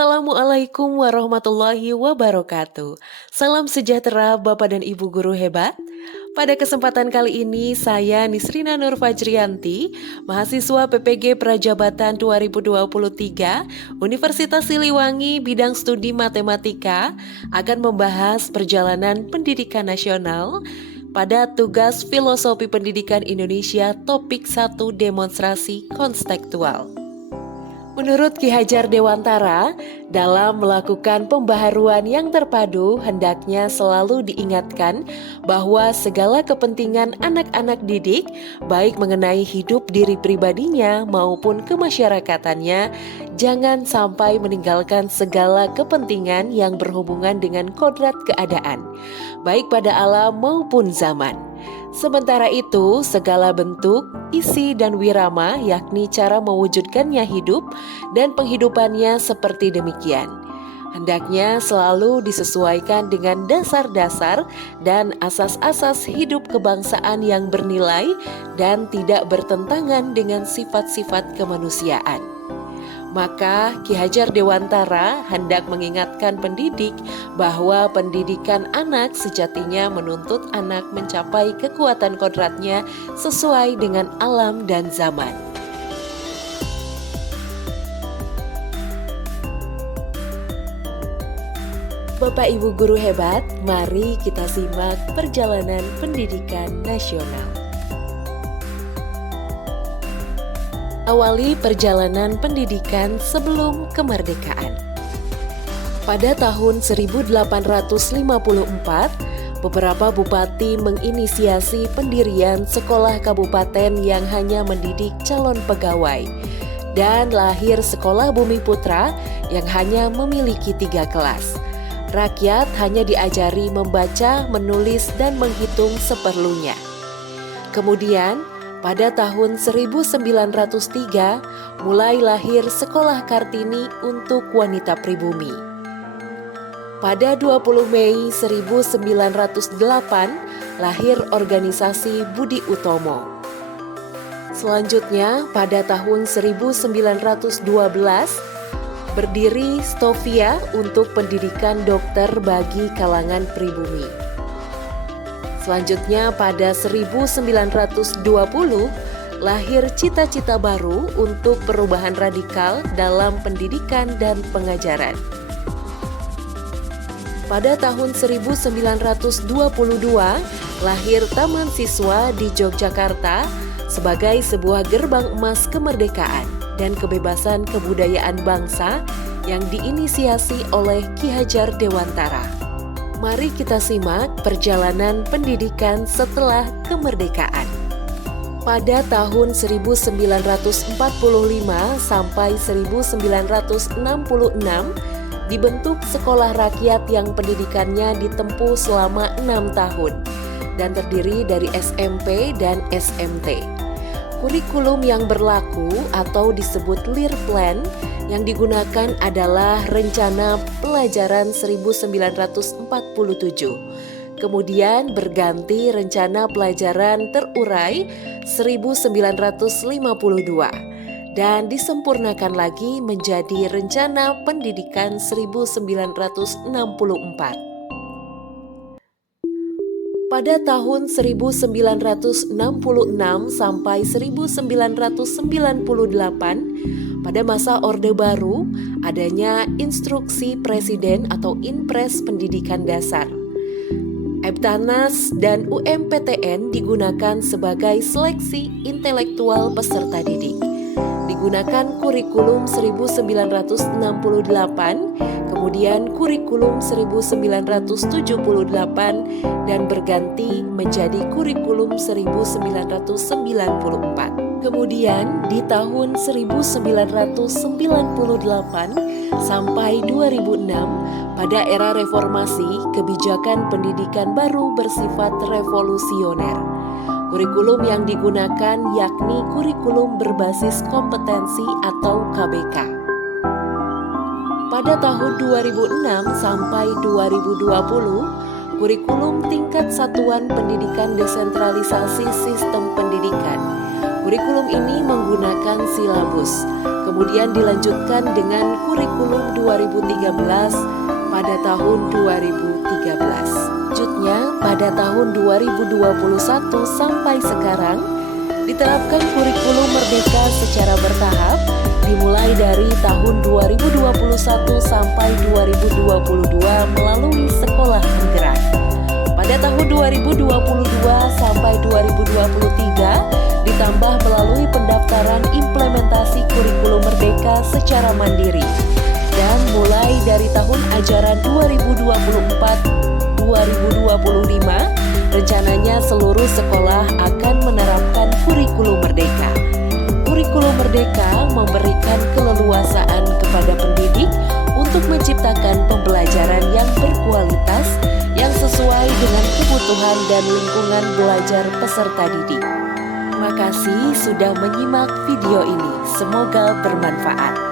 Assalamualaikum warahmatullahi wabarakatuh. Salam sejahtera Bapak dan Ibu guru hebat. Pada kesempatan kali ini saya Nisrina Nur Fajrianti, mahasiswa PPG Prajabatan 2023 Universitas Siliwangi bidang studi matematika akan membahas perjalanan pendidikan nasional pada tugas Filosofi Pendidikan Indonesia topik 1 demonstrasi konstekstual. Menurut Ki Hajar Dewantara, dalam melakukan pembaharuan yang terpadu hendaknya selalu diingatkan bahwa segala kepentingan anak-anak didik, baik mengenai hidup diri pribadinya maupun kemasyarakatannya, jangan sampai meninggalkan segala kepentingan yang berhubungan dengan kodrat keadaan, baik pada alam maupun zaman. Sementara itu, segala bentuk, isi, dan wirama, yakni cara mewujudkannya hidup dan penghidupannya seperti demikian, hendaknya selalu disesuaikan dengan dasar-dasar dan asas-asas hidup kebangsaan yang bernilai dan tidak bertentangan dengan sifat-sifat kemanusiaan. Maka Ki Hajar Dewantara hendak mengingatkan pendidik bahwa pendidikan anak sejatinya menuntut anak mencapai kekuatan kodratnya sesuai dengan alam dan zaman. Bapak Ibu guru hebat, mari kita simak perjalanan pendidikan nasional. Awali perjalanan pendidikan sebelum kemerdekaan. Pada tahun 1854, beberapa bupati menginisiasi pendirian sekolah kabupaten yang hanya mendidik calon pegawai, dan lahir sekolah Bumi Putra yang hanya memiliki 3 kelas. Rakyat hanya diajari membaca, menulis, dan menghitung seperlunya. Kemudian, pada tahun 1903, mulai lahir Sekolah Kartini untuk wanita pribumi. Pada 20 Mei 1908, lahir organisasi Budi Utomo. Selanjutnya, pada tahun 1912, berdiri Stovia untuk pendidikan dokter bagi kalangan pribumi. Selanjutnya pada 1920 lahir cita-cita baru untuk perubahan radikal dalam pendidikan dan pengajaran. Pada tahun 1922 lahir Taman Siswa di Yogyakarta sebagai sebuah gerbang emas kemerdekaan dan kebebasan kebudayaan bangsa yang diinisiasi oleh Ki Hajar Dewantara. Mari kita simak perjalanan pendidikan setelah kemerdekaan. Pada tahun 1945 sampai 1966 dibentuk sekolah rakyat yang pendidikannya ditempuh selama 6 tahun dan terdiri dari SMP dan SMT. Kurikulum yang berlaku atau disebut Leerplan yang digunakan adalah Rencana Pelajaran 1947. Kemudian berganti Rencana Pelajaran Terurai 1952 dan disempurnakan lagi menjadi Rencana Pendidikan 1964. Pada tahun 1966 sampai 1998, pada masa Orde Baru, adanya Instruksi Presiden atau Inpres Pendidikan Dasar. Eptanas dan UMPTN digunakan sebagai seleksi intelektual peserta didik. Digunakan kurikulum 1968, kemudian kurikulum 1978 dan berganti menjadi kurikulum 1994. Kemudian di tahun 1998 sampai 2006, pada era reformasi, kebijakan pendidikan baru bersifat revolusioner. Kurikulum yang digunakan yakni kurikulum berbasis kompetensi atau KBK. Pada tahun 2006 sampai 2020, kurikulum tingkat satuan pendidikan desentralisasi sistem pendidikan. Kurikulum ini menggunakan silabus, kemudian dilanjutkan dengan kurikulum 2013 pada tahun 2013. Selanjutnya, pada tahun 2021 sampai sekarang, diterapkan kurikulum Merdeka secara bertahap, dimulai dari tahun 2021 sampai 2022 melalui sekolah penggerak. Pada tahun 2022 sampai 2023 ditambah melalui pendaftaran implementasi kurikulum Merdeka secara mandiri. Dan mulai dari tahun ajaran 2024-2025, rencananya seluruh sekolah akan menerapkan kurikulum Merdeka. Kurikulum Merdeka memberikan keleluasaan kepada pendidik untuk menciptakan pembelajaran yang berkualitas yang sesuai dengan kebutuhan dan lingkungan belajar peserta didik. Terima kasih sudah menyimak video ini. Semoga bermanfaat.